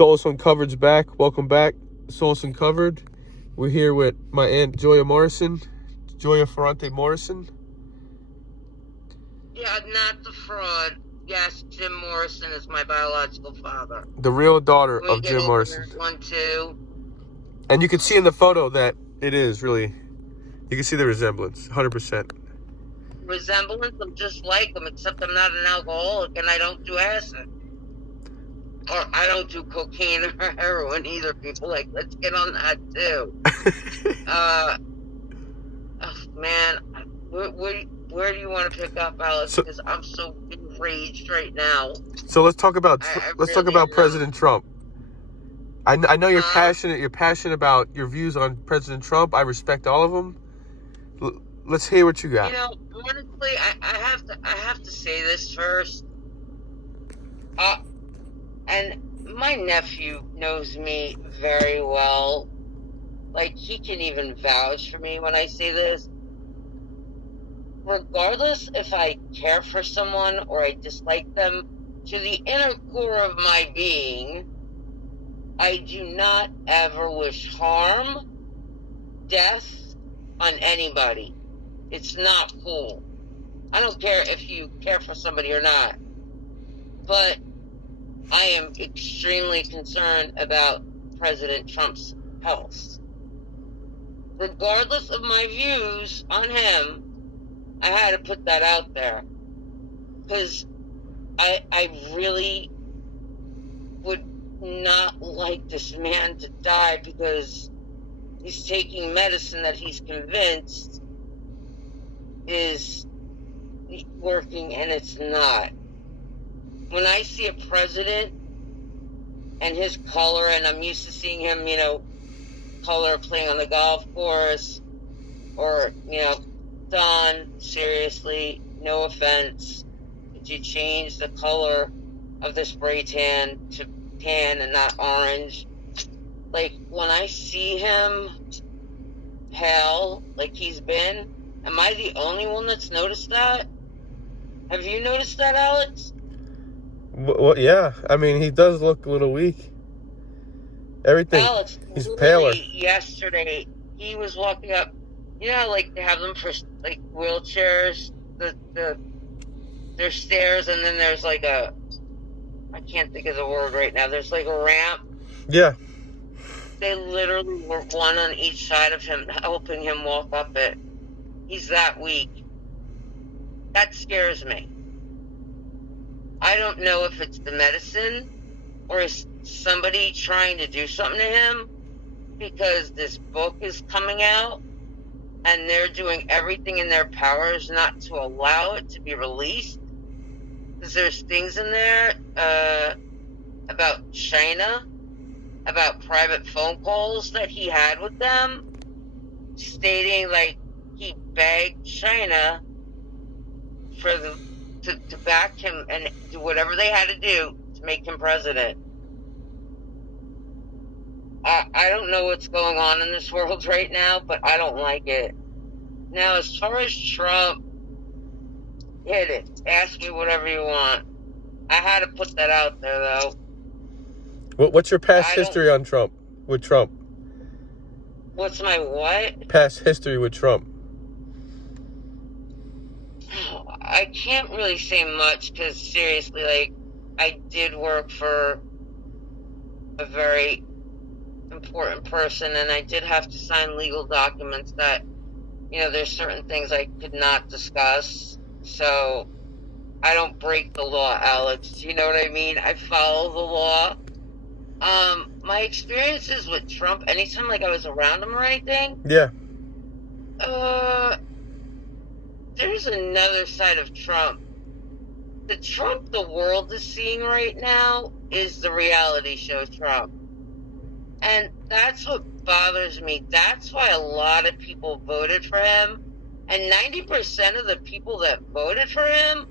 Solis Uncovered's back. Welcome back, Solis Uncovered. We're here with my aunt Joya Morrison, Joya Ferrante Morrison. Yeah, not the fraud. Yes, Jim Morrison is my biological father. The real daughter We of Jim Morrison. One, too. And you can see in the photo that it is really, you can see the resemblance, 100%. Resemblance? I'm just like him, except I'm not an alcoholic and I don't do acid. Or I don't do cocaine or heroin either, people. Like, let's get on that, too. Oh, man. Where do you want to pick up, Alex? Because I'm so enraged right now. So let's talk about President Trump. I know you're passionate. You're passionate about your views on President Trump. I respect all of them. Let's hear what you got. You know, honestly, I have to say this first. And my nephew knows me very well. Like, he can even vouch for me when I say this. Regardless if I care for someone or I dislike them, to the inner core of my being, I do not ever wish harm, death on anybody. It's not cool. I don't care if you care for somebody or not. But I am extremely concerned about President Trump's health. Regardless of my views on him, I had to put that out there. Because I really would not like this man to die because he's taking medicine that he's convinced is working and it's not. When I see a president and his color, and I'm used to seeing him, color playing on the golf course, or, Don, seriously, no offense, did you change the color of the spray tan to tan and not orange? Like, when I see him pale, like he's been, am I the only one that's noticed that? Have you noticed that, Alex? Well, yeah. I mean, he does look a little weak. Everything. Alex, he's paler. Yesterday, he was walking up. You know how, like, they have them for, like, wheelchairs? There's stairs, and then there's, like, I can't think of the word right now. There's, like, a ramp. Yeah. They literally were one on each side of him, helping him walk up it. He's that weak. That scares me. I don't know if it's the medicine or is somebody trying to do something to him, because this book is coming out and they're doing everything in their powers not to allow it to be released, because there's things in there about China, about private phone calls that he had with them, stating like he begged China for to back him and do whatever they had to do to make him president. I don't know what's going on in this world right now, but I don't like it. Now, as far as Trump, hit it. Ask me whatever you want. I had to put that out there, though. What's your past history on Trump? With Trump? What's my what? Past history with Trump. I can't really say much because, seriously, like, I did work for a very important person, and I did have to sign legal documents that, there's certain things I could not discuss. So I don't break the law, Alex. Do you know what I mean? I follow the law. My experiences with Trump, anytime like I was around him or anything. Yeah. There's another side of Trump. The Trump the world is seeing right now is the reality show Trump. And that's what bothers me. That's why a lot of people voted for him. And 90% of the people that voted for him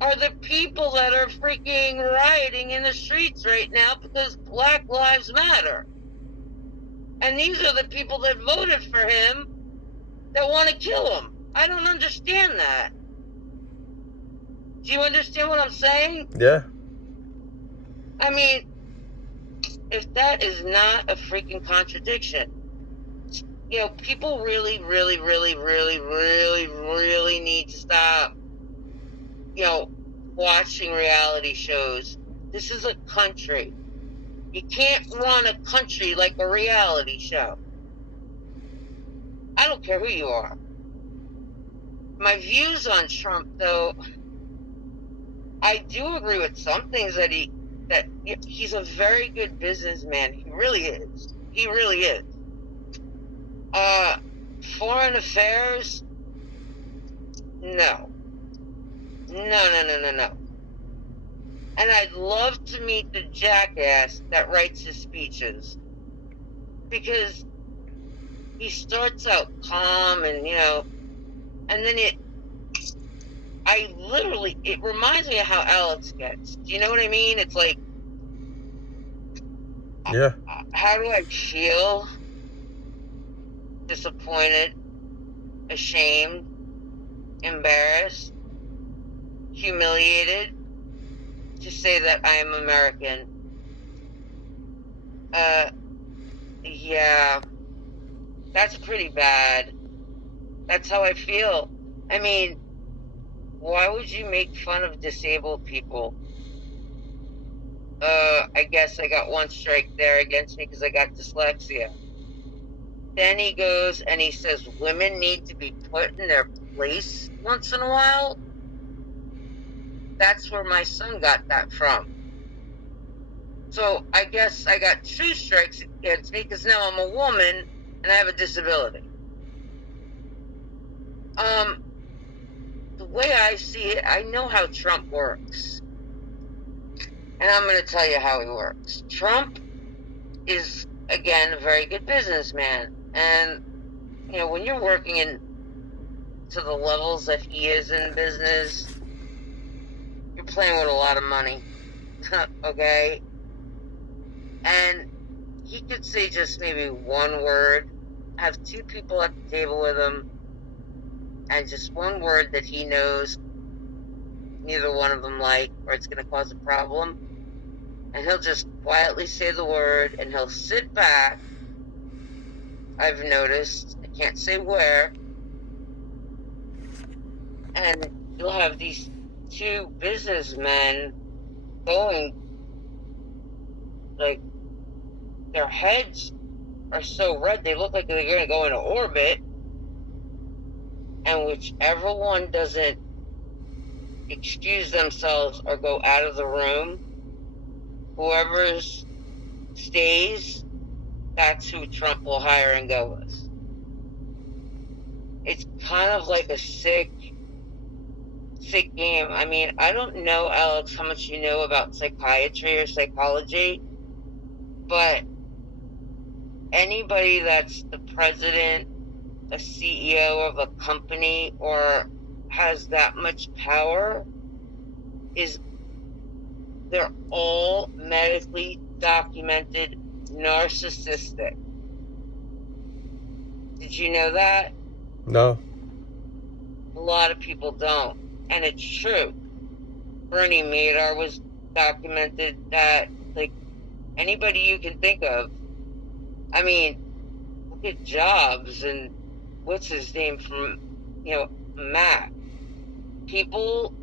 are the people that are freaking rioting in the streets right now because Black Lives Matter. And these are the people that voted for him that want to kill him. I don't understand that. Do you understand what I'm saying? Yeah. I mean, if that is not a freaking contradiction. You know, people really, really, really, really, really, really need to stop, you know, watching reality shows. This is a country. You can't run a country like a reality show. I don't care who you are. My views on Trump, though, I do agree with some things that he's a very good businessman. He really is. He really is. Foreign affairs? No. No. And I'd love to meet the jackass that writes his speeches. Because he starts out calm and, you know, and then it reminds me of how Alex gets. Do you know what I mean? It's like, Yeah. How do I feel? Disappointed, ashamed, embarrassed, humiliated to say that I am American. Yeah, that's pretty bad. That's how I feel. I mean, why would you make fun of disabled people? I guess I got one strike there against me because I got dyslexia. Then he goes and he says women need to be put in their place once in a while. That's where my son got that from. So I guess I got 2 strikes against me because now I'm a woman and I have a disability. The way I see it, I know how Trump works. And I'm going to tell you how he works. Trump is, again, a very good businessman. And, you know, when you're working to the levels that he is in business, you're playing with a lot of money. Okay? And he could say just maybe one word, have 2 people at the table with him, and just one word that he knows neither one of them like, or it's going to cause a problem. And he'll just quietly say the word, and he'll sit back. I've noticed, I can't say where, and you'll have these 2 businessmen going, like, their heads are so red, they look like they're going to go into orbit, and whichever one doesn't excuse themselves or go out of the room, whoever stays, that's who Trump will hire and go with. It's kind of like a sick game. I mean, I don't know, Alex, how much you know about psychiatry or psychology, but anybody that's the president, a CEO of a company, or has that much power, they're all medically documented narcissistic. Did you know that? No. A lot of people don't. And it's true. Bernie Madoff was documented that, like, anybody you can think of. I mean, look at Jobs and what's his name from, you know, Mac. People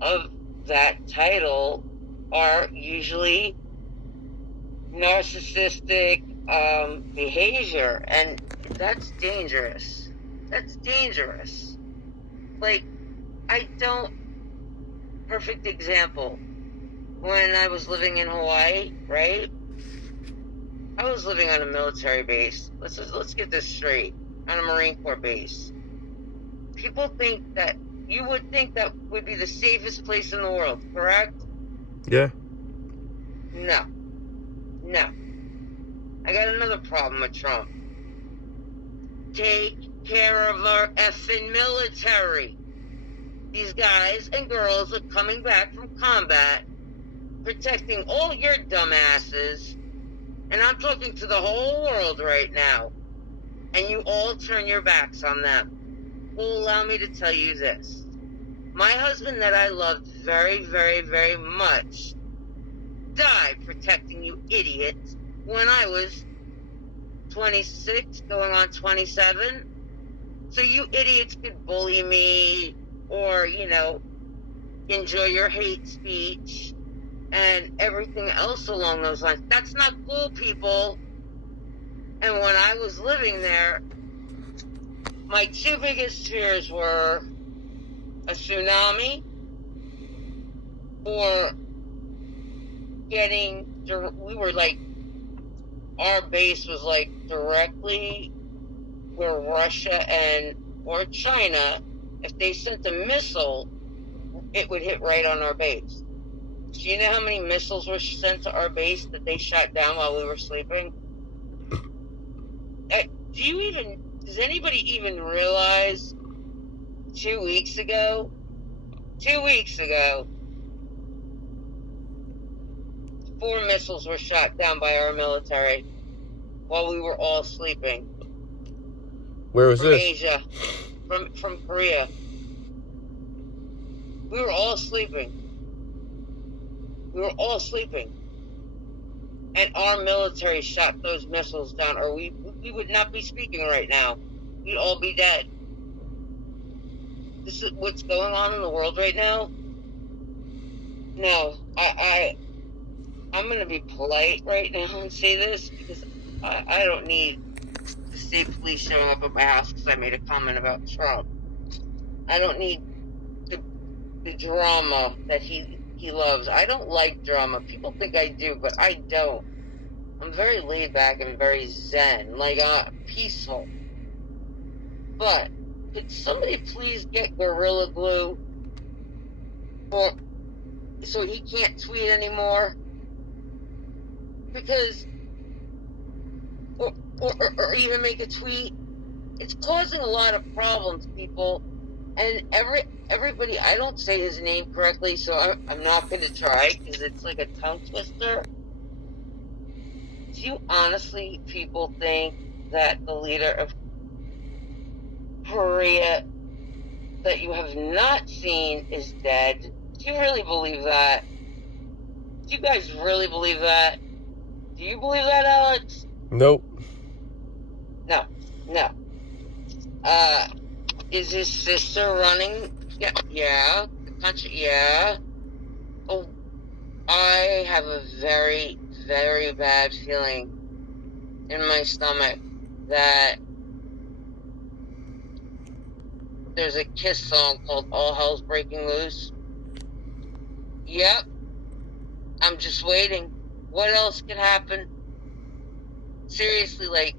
of that title are usually narcissistic behavior, and that's dangerous. That's dangerous. Like, perfect example. When I was living in Hawaii, right? I was living on a military base. Let's get this straight. On a Marine Corps base. People think that, you would think that would be the safest place in the world, correct? Yeah. No. I got another problem with Trump. Take care of our effing military. These guys and girls are coming back from combat, protecting all your dumbasses, and I'm talking to the whole world right now, and you all turn your backs on them. Well, allow me to tell you this. My husband that I loved very, very, very much died protecting you idiots when I was 26, going on 27. So you idiots could bully me or, enjoy your hate speech and everything else along those lines. That's not cool, people. And when I was living there, my two biggest fears were a tsunami or our base was like directly where Russia or China, if they sent a missile, it would hit right on our base. Do you know how many missiles were sent to our base that they shot down while we were sleeping? Does anybody even realize 2 weeks ago, 4 missiles were shot down by our military while we were all sleeping. Where was from this? Asia, from Korea. We were all sleeping. And our military shot those missiles down, or we would not be speaking right now. We'd all be dead. This is what's going on in the world right now. No, I'm going to be polite right now and say this because I don't need to see police showing up at my house because I made a comment about Trump. I don't need the drama that he loves. I don't like drama. People think I do, but I don't. I'm very laid back and very zen, peaceful. But could somebody please get Gorilla Glue so he can't tweet anymore? Because or even make a tweet. It's causing a lot of problems, people. And everybody, I don't say his name correctly, so I'm not going to try because it's like a tongue twister. Do you honestly, people, think that the leader of Korea that you have not seen is dead? Do you really believe that? Do you guys really believe that? Do you believe that, Alex? Nope. No. Is his sister running? Yeah. The country, yeah. Oh, I have a very, very bad feeling in my stomach that there's a Kiss song called All Hell's Breaking Loose. Yep. I'm just waiting. What else could happen? Seriously,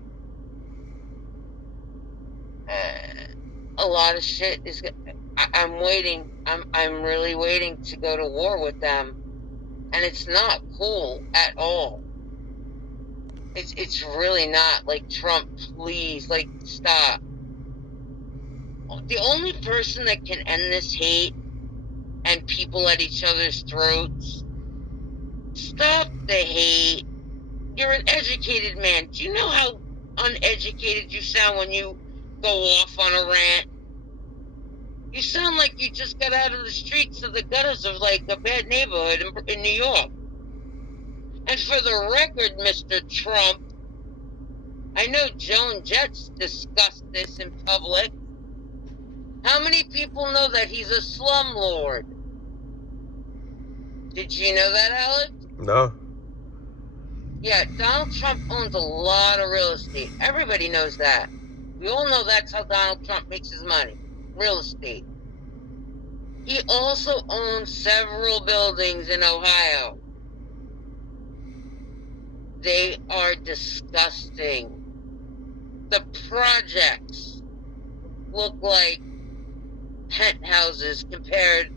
a lot of shit is. I'm waiting. I'm really waiting to go to war with them, and it's not cool at all. It's really not. Trump, please, stop. The only person that can end this hate and people at each other's throats. Stop the hate. You're an educated man. Do you know how uneducated you sound when you go off on a rant? You sound like you just got out of the streets of the gutters of a bad neighborhood in New York. And for the record, Mr. Trump, I know Joan Jett discussed this in public. How many people know that he's a slumlord? Did you know that, Alex? No. Yeah, Donald Trump owns a lot of real estate. Everybody knows that. We all know that's how Donald Trump makes his money. Real estate. He also owns several buildings in Ohio. They are disgusting. The projects look like penthouses compared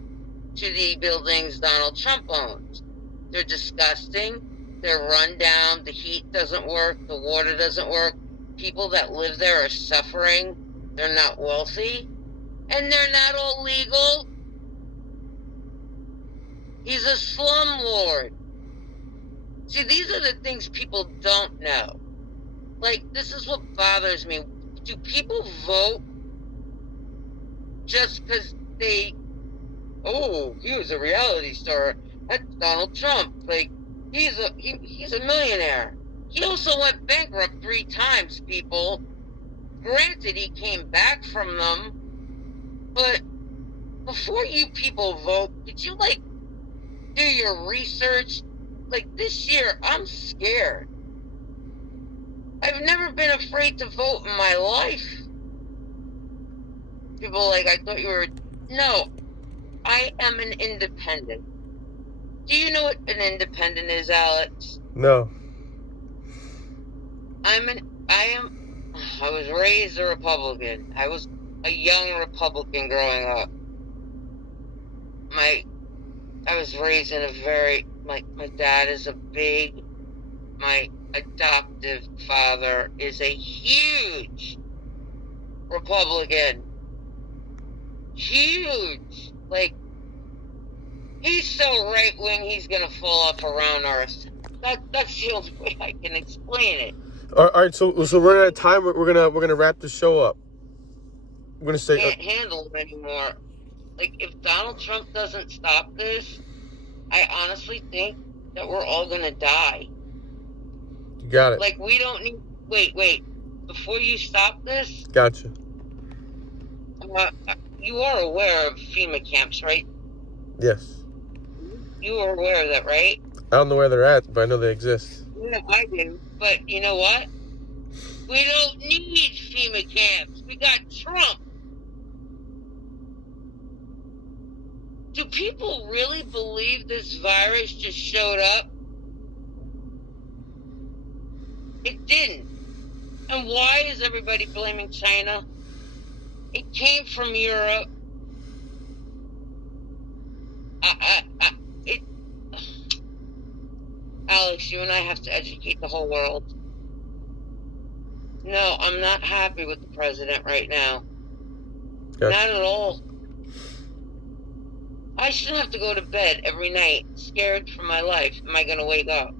to the buildings Donald Trump owns. They're disgusting. They're run down. The heat doesn't work. The water doesn't work. People that live there are suffering. They're not wealthy. And they're not all legal. He's a slumlord. See, these are the things people don't know. This is what bothers me. Do people vote just because he was a reality star? That's Donald Trump. He's a millionaire. He also went bankrupt 3 times, people. Granted, he came back from them, but before you people vote, did you, like, do your research? Like, this year, I'm scared. I've never been afraid to vote in my life. People are like, I thought you were... No, I am an independent. Do you know what an independent is, Alex? No. I was raised a Republican. I was a young Republican growing up. I was raised in a very... My dad is my adoptive father is a huge Republican. Huge. Like, he's so right-wing, he's gonna fall off around Earth. That's the only way I can explain it. All right, so we're out of time. We're gonna wrap the show up. We're gonna say Can't handle it anymore. Like, if Donald Trump doesn't stop this, I honestly think that we're all gonna die. You got it. Like, we don't need... Wait. Before you stop this... Gotcha. You are aware of FEMA camps, right? Yes. You are aware of that, right? I don't know where they're at, but I know they exist. Yeah, I do. But you know what? We don't need FEMA camps. We got Trump. Do people really believe this virus just showed up? It didn't. And why is everybody blaming China? It came from Europe. Alex, you and I have to educate the whole world. No, I'm not happy with the president right now. Gotcha. Not at all. I shouldn't have to go to bed every night scared for my life. Am I going to wake up?